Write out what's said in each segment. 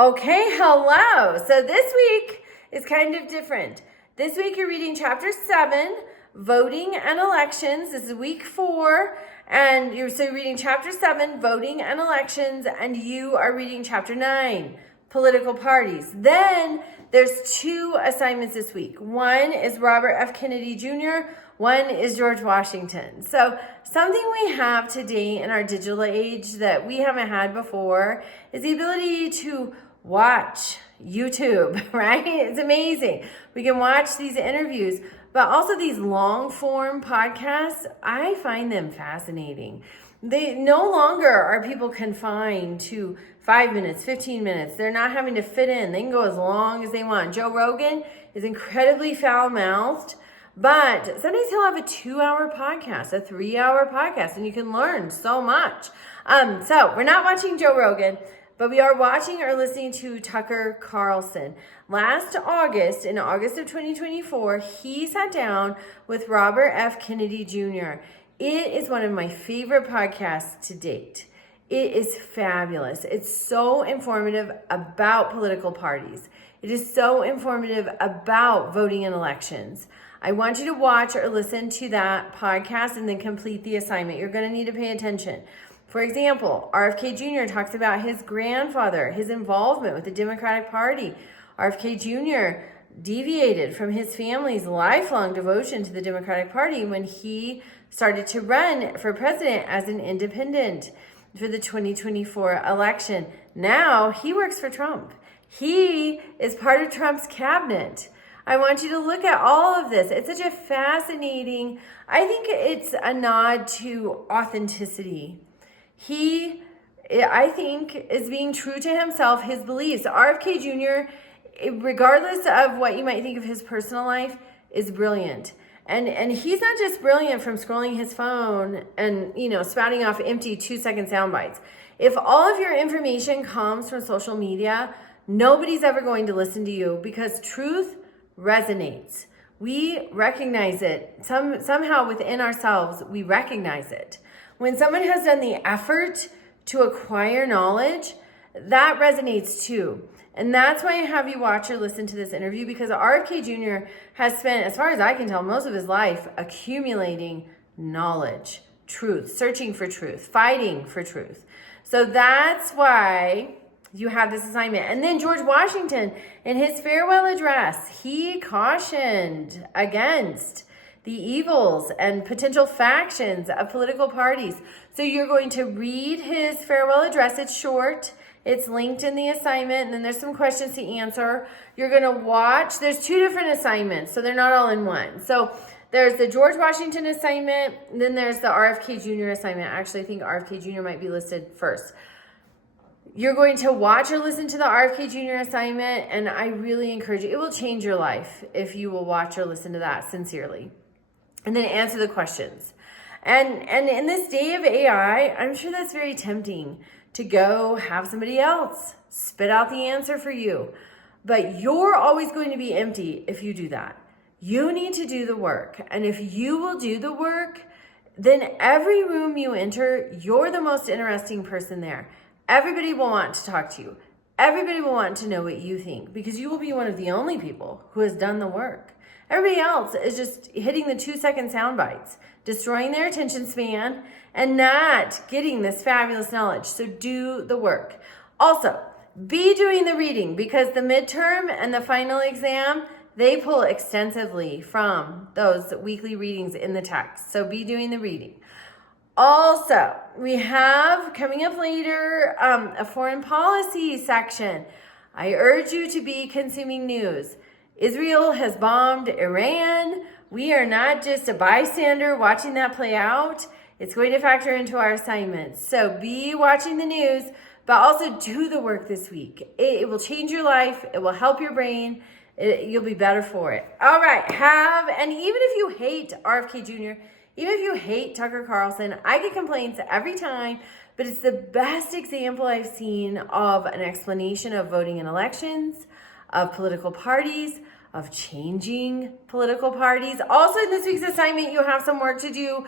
Okay, hello. So this week is kind of different. This week you're reading chapter 7, Voting and Elections. This is week 4, and you're reading chapter 7, Voting and Elections, and you are reading chapter 9, Political Parties. Then there's 2 assignments this week. One is Robert F. Kennedy Jr., one is George Washington. So something we have today in our digital age that we haven't had before is the ability to watch YouTube, right? It's amazing. We can watch these interviews, but also these long form podcasts, I find them fascinating. They no longer are people confined to 5 minutes, 15 minutes. They're not having to fit in. They can go as long as they want. Joe Rogan is incredibly foul-mouthed, but sometimes he'll have a 2-hour podcast, a 3-hour podcast, and you can learn so much. So we're not watching Joe Rogan, but we are watching or listening to Tucker Carlson. Last August, in August of 2024, he sat down with Robert F. Kennedy Jr. It is one of my favorite podcasts to date. It is fabulous. It's so informative about political parties. It is so informative about voting and elections. I want you to watch or listen to that podcast and then complete the assignment. You're going to need to pay attention. For example, RFK Jr. talks about his grandfather, his involvement with the Democratic Party. RFK Jr. deviated from his family's lifelong devotion to the Democratic Party when he started to run for president as an independent for the 2024 election. Now he works for Trump. He is part of Trump's cabinet. I want you to look at all of this. It's such a fascinating, I think it's a nod to authenticity. He, I think, is being true to himself, his beliefs. RFK Jr., regardless of what you might think of his personal life, is brilliant. And he's not just brilliant from scrolling his phone and, spouting off empty 2-second sound bites. If all of your information comes from social media, nobody's ever going to listen to you because truth resonates. We recognize it. Somehow within ourselves, we recognize it. When someone has done the effort to acquire knowledge, that resonates too. And that's why I have you watch or listen to this interview, because RFK Jr. has spent, as far as I can tell, most of his life accumulating knowledge, truth, searching for truth, fighting for truth. So that's why you have this assignment. And then George Washington, in his farewell address, he cautioned against the evils and potential factions of political parties. So you're going to read his farewell address. It's short. It's linked in the assignment, and then there's some questions to answer. You're going to watch. There's 2 different assignments, so they're not all in one. So there's the George Washington assignment, and then there's the RFK Jr. assignment. I actually think RFK Jr. might be listed first. You're going to watch or listen to the RFK Jr. assignment, and I really encourage you. It will change your life if you will watch or listen to that sincerely. And then answer the questions. And in this day of AI, I'm sure that's very tempting to go have somebody else spit out the answer for you. But you're always going to be empty if you do that. You need to do the work. And if you will do the work, then every room you enter, you're the most interesting person there. Everybody will want to talk to you. Everybody will want to know what you think because you will be one of the only people who has done the work. Everybody else is just hitting the 2-second sound bites, destroying their attention span, and not getting this fabulous knowledge. So do the work. Also, be doing the reading because the midterm and the final exam, they pull extensively from those weekly readings in the text. So be doing the reading. Also, we have coming up later a foreign policy section. I urge you to be consuming news. Israel has bombed Iran. We are not just a bystander watching that play out. It's going to factor into our assignments. So be watching the news, but also do the work this week. It will change your life. It will help your brain. You'll be better for it. All right. And even if you hate RFK Jr., even if you hate Tucker Carlson, I get complaints every time, but it's the best example I've seen of an explanation of voting in elections, of political parties, of changing political parties. Also in this week's assignment, you have some work to do.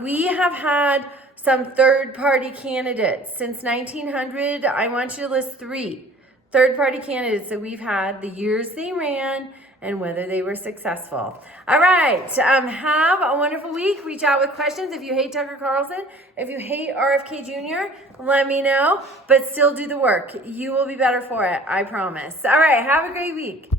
We have had some third-party candidates. Since 1900, I want you to list 3 third-party candidates that we've had, the years they ran, and whether they were successful. All right, have a wonderful week. Reach out with questions. If you hate Tucker Carlson, if you hate RFK Jr., let me know, but still do the work. You will be better for it, I promise. All right, have a great week.